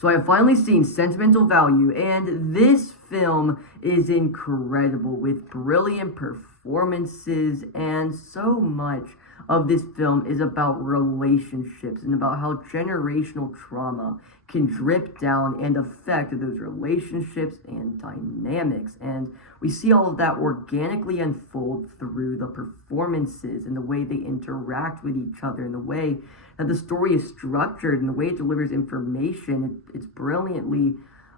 So I have finally seen Sentimental Value, and this film is incredible with brilliant performances, and so much of this film is about relationships and about how generational trauma can drip down and affect those relationships and dynamics. And we see all of that organically unfold through the performances and the way they interact with each other and the way that the story is structured and the way it delivers information. It's brilliantly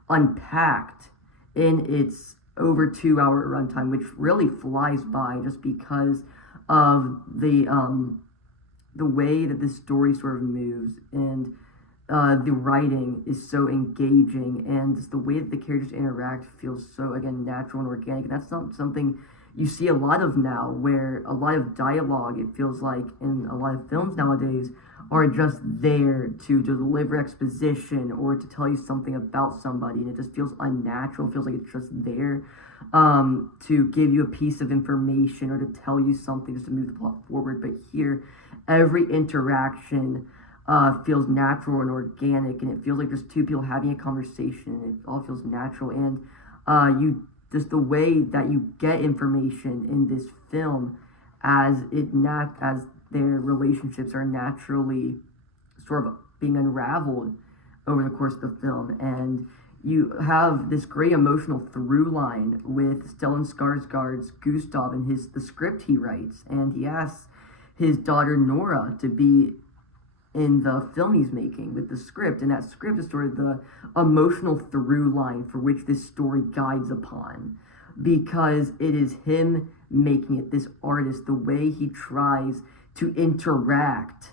unpacked in its over 2 hour runtime, which really flies by just because of the way that this story sort of moves, and the writing is so engaging, and just the way that the characters interact feels so, again, natural and organic. And that's not something you see a lot of now, where a lot of dialogue, it feels like, in a lot of films nowadays, are just there to deliver exposition or to tell you something about somebody, and it just feels unnatural. It feels like it's just there to give you a piece of information or to tell you something just to move the plot forward. But here, every interaction feels natural and organic, and it feels like there's two people having a conversation, and it all feels natural. And just the way that you get information in this film as their relationships are naturally sort of being unraveled over the course of the film. And you have this great emotional through line with Stellan Skarsgård's Gustav and the script he writes, and he asks his daughter Nora to be in the film he's making with the script, and that script is sort of the emotional through line for which this story guides upon, because it is him making it, this artist, the way he tries to interact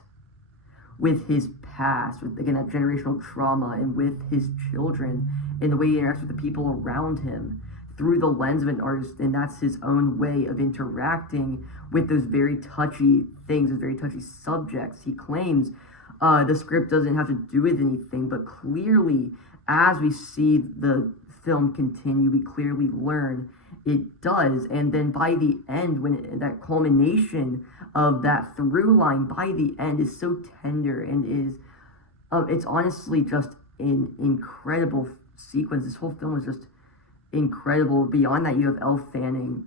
with his past, with, again, that generational trauma, and with his children, and the way he interacts with the people around him through the lens of an artist. And that's his own way of interacting with those very touchy things, those very touchy subjects. He claims the script doesn't have to do with anything, but clearly, as we see the film continue, we clearly learn it does. And then by the end, that culmination of that through line by the end is so tender, and is it's honestly just an incredible sequence. This whole film is just incredible. Beyond that, you have Elle Fanning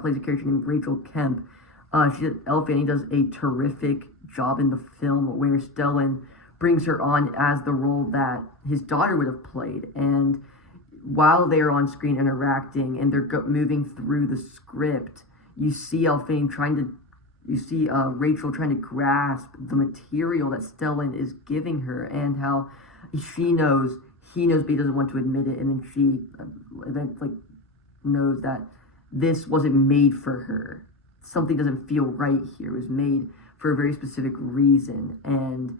plays a character named Rachel Kemp. Elle Fanning does a terrific job in the film, where Stellan brings her on as the role that his daughter would have played. And while they're on screen interacting and they're moving through the script, you see Rachel trying to grasp the material that Stellan is giving her, and how he knows, but he doesn't want to admit it. And then she knows that this wasn't made for her. Something doesn't feel right here. It was made for a very specific reason. And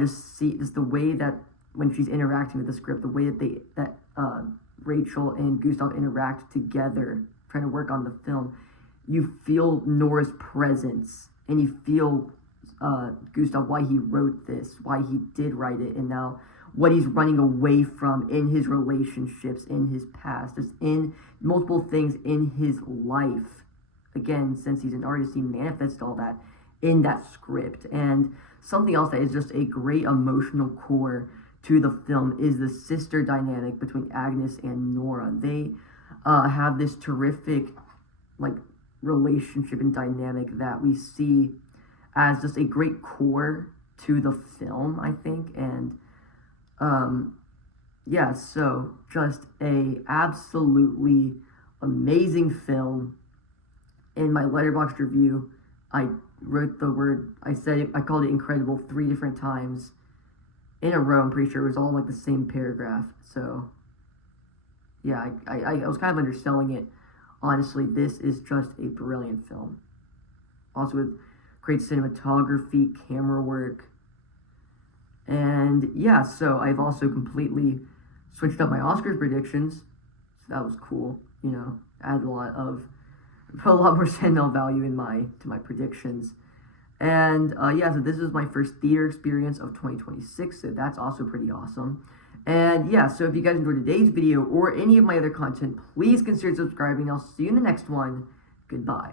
just the way that when she's interacting with the script, the way that Rachel and Gustav interact together, trying to work on the film, you feel Nora's presence, and you feel Gustav, why he wrote this, why he did write it, and now what he's running away from in his relationships, in his past, just in multiple things in his life. Again, since he's an artist, he manifests all that in that script. And something else that is just a great emotional core to the film is the sister dynamic between Agnes and Nora. They have this terrific relationship and dynamic that we see as just a great core to the film, I think. And so just a absolutely amazing film. In my Letterboxd review, I wrote I called it incredible 3 different times in a row. I'm pretty sure it was all the same paragraph. So yeah, I was kind of underselling it. Honestly, this is just a brilliant film. Also with great cinematography, camera work. And yeah, so I've also completely switched up my Oscars predictions. So that was cool. Added put a lot more sentimental value to my predictions. And so this is my first theater experience of 2026, so that's also pretty awesome. And yeah, so if you guys enjoyed today's video or any of my other content, please consider subscribing. I'll see you in the next one. Goodbye.